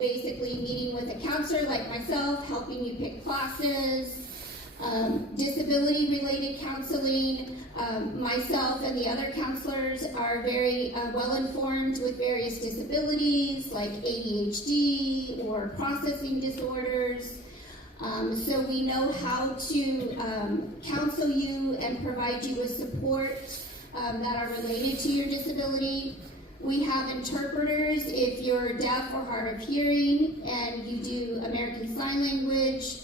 basically meeting with a counselor like myself, helping you pick classes, disability-related counseling. Myself and the other counselors are very well-informed with various disabilities like ADHD or processing disorders. So we know how to counsel you and provide you with support that are related to your disability. We have interpreters if you're deaf or hard of hearing and you do American Sign Language.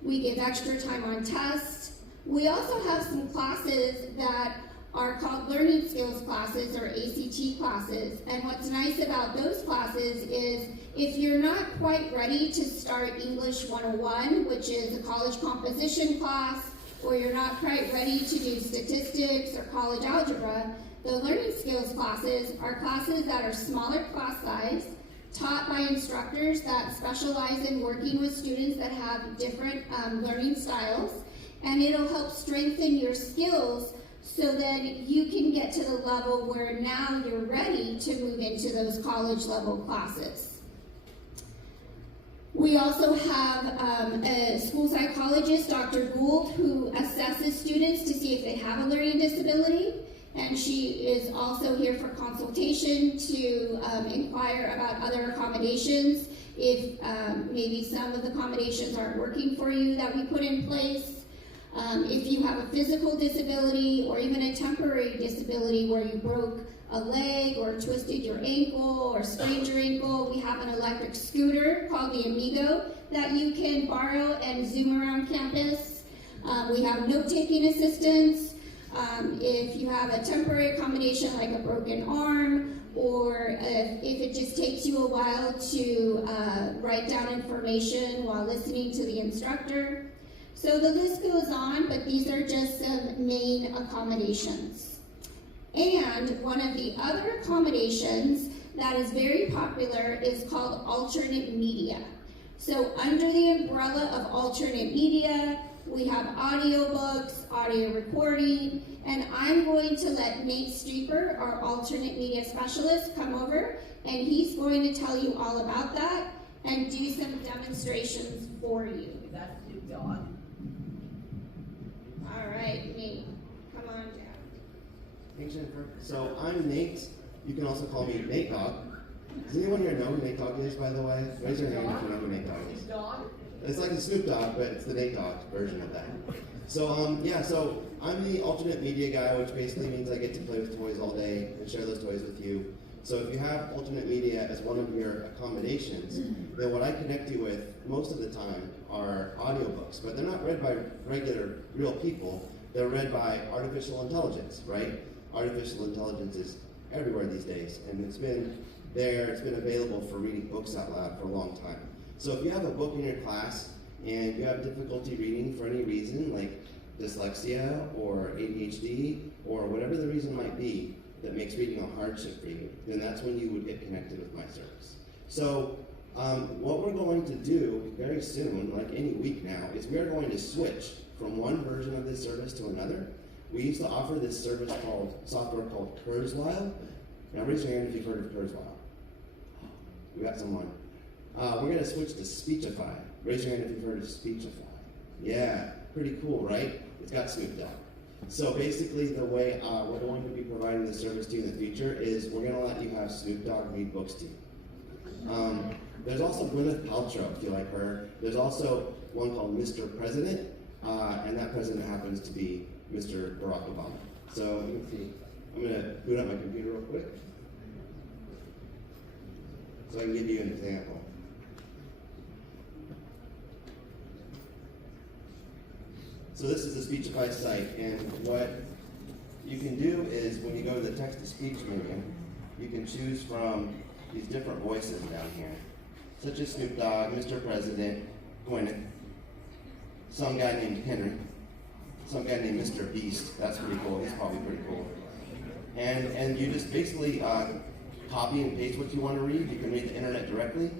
We give extra time on tests. We also have some classes that are called learning skills classes or ACT classes. And what's nice about those classes is if you're not quite ready to start English 101, which is a college composition class, or you're not quite ready to do statistics or college algebra, the learning skills classes are classes that are smaller class size, taught by instructors that specialize in working with students that have different learning styles, and it'll help strengthen your skills so that you can get to the level where now you're ready to move into those college level classes. We also have a school psychologist, Dr. Gould, who assesses students to see if they have a learning disability. And she is also here for consultation to inquire about other accommodations if maybe some of the accommodations aren't working for you that we put in place. If you have a physical disability or even a temporary disability where you broke a leg or twisted your ankle or sprained your ankle, we have an electric scooter called the Amigo that you can borrow and zoom around campus. We have note-taking assistance. If you have a temporary accommodation like a broken arm, or if it just takes you a while to write down information while listening to the instructor. So the list goes on, but these are just some main accommodations. And one of the other accommodations that is very popular is called alternate media. So under the umbrella of alternate media, we have audiobooks, audio recording, and I'm going to let Nate Streeper, our alternate media specialist, come over, and he's going to tell you all about that and do some demonstrations for you. Is that Snoop Dogg? All right, Nate, come on down. Thanks, Jennifer. So I'm Nate. You can also call me Nate Dogg. Does anyone here know who Nate Dogg is, by the way? Raise your hand if you know who Nate Dogg is. It's like the Snoop Dogg, but it's the Nate Dogg version of that. So, so I'm the alternate media guy, which basically means I get to play with toys all day and share those toys with you. So if you have alternate media as one of your accommodations, then what I connect you with most of the time are audiobooks, but they're not read by regular, real people. They're read by artificial intelligence, right? Artificial intelligence is everywhere these days, and it's been available for reading books out loud for a long time. So if you have a book in your class and you have difficulty reading for any reason, like dyslexia or ADHD or whatever the reason might be that makes reading a hardship for you, then that's when you would get connected with my service. So what we're going to do very soon, like any week now, is we are going to switch from one version of this service to another. We used to offer this software called Kurzweil. Now raise your hand if you've heard of Kurzweil. We got someone. We're going to switch to Speechify. Raise your hand if you've heard of Speechify. Yeah, pretty cool, right? It's got Snoop Dogg. So basically the way we're going to be providing this service to you in the future is we're going to let you have Snoop Dogg read books to you. There's also Gwyneth Paltrow, if you like her. There's also one called Mr. President, and that president happens to be Mr. Barack Obama. So let me see. I'm going to boot up my computer real quick so I can give you an example. So this is the Speechify site, and what you can do is when you go to the text-to-speech menu, you can choose from these different voices down here, such as Snoop Dogg, Mr. President, Gwyneth, some guy named Henry, some guy named Mr. Beast. That's pretty cool. He's probably pretty cool. And you just basically copy and paste what you want to read. You can read the internet directly.